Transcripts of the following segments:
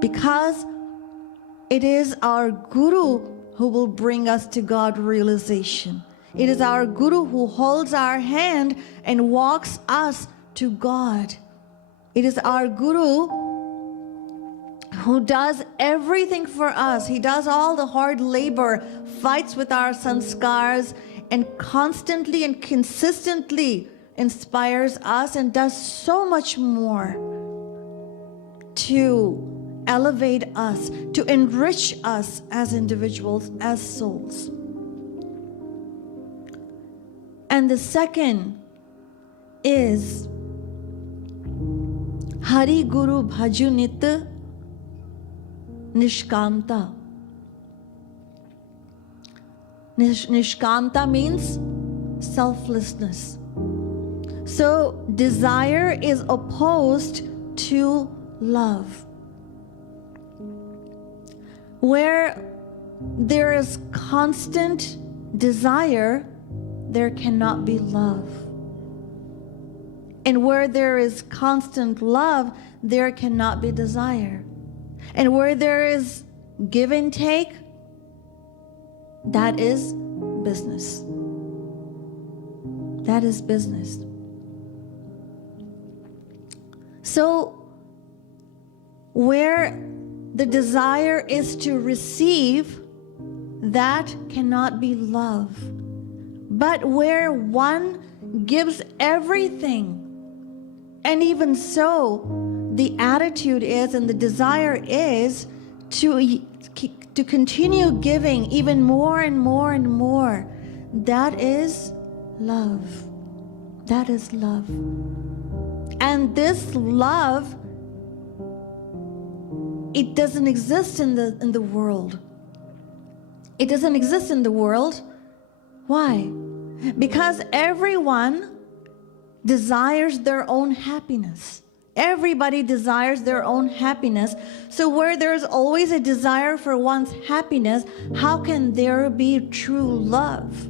Because it is our Guru who will bring us to God realization. It is our Guru who holds our hand and walks us to God. It is our Guru who does everything for us. He does all the hard labor, fights with our sanskars, and constantly and consistently inspires us and does so much more to elevate us, to enrich us as individuals, as souls. And the second is Hari Guru Bhaju Nit Nishkamta. Nishkamta means selflessness. So desire is opposed to love. Where there is constant desire, there cannot be love. And where there is constant love, there cannot be desire. And where there is give and take, that is business. That is business. So, where the desire is to receive, that cannot be love. But where one gives everything, and even so, the attitude is and the desire is to continue giving even more and more and more, that is love. That is love. And this love, it doesn't exist in the world. It doesn't exist in the world. Why? Because everyone desires their own happiness. Everybody desires their own happiness. So where there's always a desire for one's happiness, how can there be true love?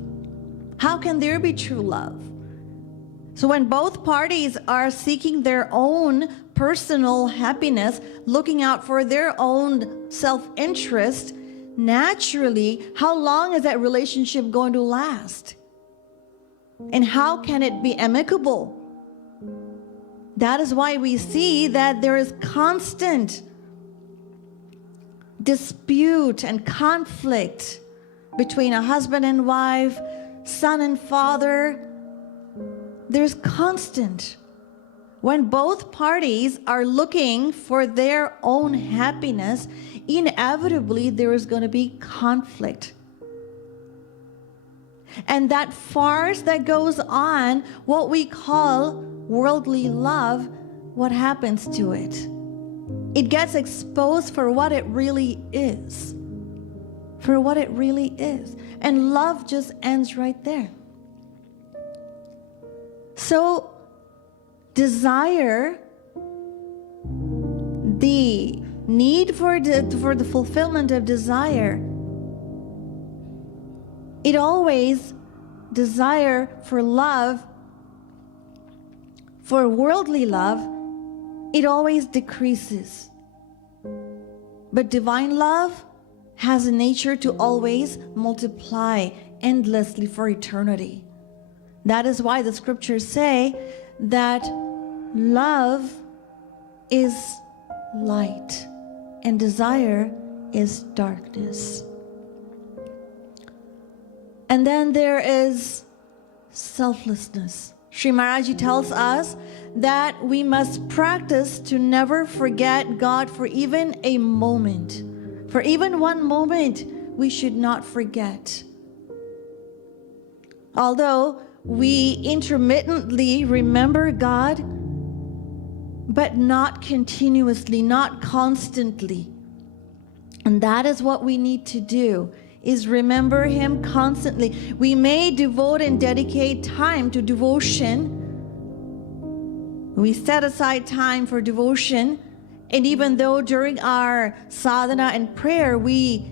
How can there be true love? So when both parties are seeking their own personal happiness, looking out for their own self-interest, naturally, how long is that relationship going to last? And how can it be amicable? That is why we see that there is constant dispute and conflict between a husband and wife, son and father. There's constant. When both parties are looking for their own happiness, inevitably there is going to be conflict. And that farce that goes on, what we call worldly love, what happens to it? It gets exposed for what it really is. For what it really is. And love just ends right there. So, desire, the need for the fulfillment of desire, it always, desire for love, for worldly love, it always decreases. But divine love has a nature to always multiply endlessly for eternity. That is why the scriptures say that love is light and desire is darkness. And then there is selflessness. Sri Maharaji tells us that we must practice to never forget God for even a moment. For even one moment, we should not forget. Although we intermittently remember God, but not continuously, not constantly. And that is what we need to do, is remember Him constantly. We may devote and dedicate time to devotion. We set aside time for devotion. And even though during our sadhana and prayer, we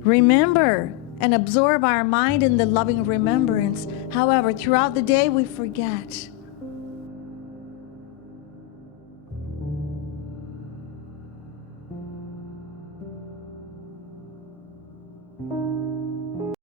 remember and absorb our mind in the loving remembrance. However, throughout the day, we forget.